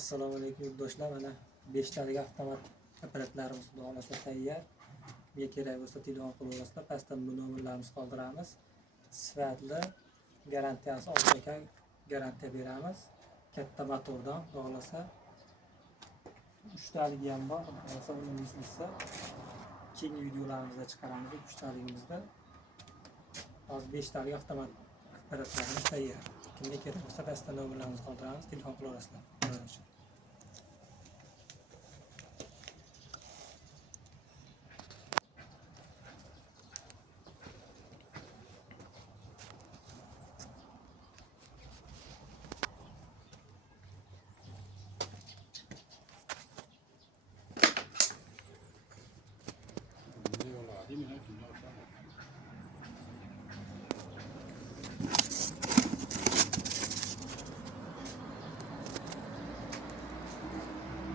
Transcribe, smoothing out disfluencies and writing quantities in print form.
Assalomu alaykum yurtdoshlar. Mana 5 talik avtomat apparatlarimiz xudo xolasa tayyor. Bizga kerak bo'lsa telefon qilaverasizlar. Pastdan bu nomerlarimizni qoldiramiz. Sifatli, garantiyasi 6 oyga garantiya beramiz. Katta motordan xudo xolasa 3 taligi ham bor. Xudo xolasa uni istasa keyingi videolarimizda chiqaramiz. 3 taligimizda hozir 5 talik avtomat apparatlarimiz tayyor. Kimga kerak bo'lsa pastdan nomerlarimizni qoldiramiz. Telefon qilaverasizlar.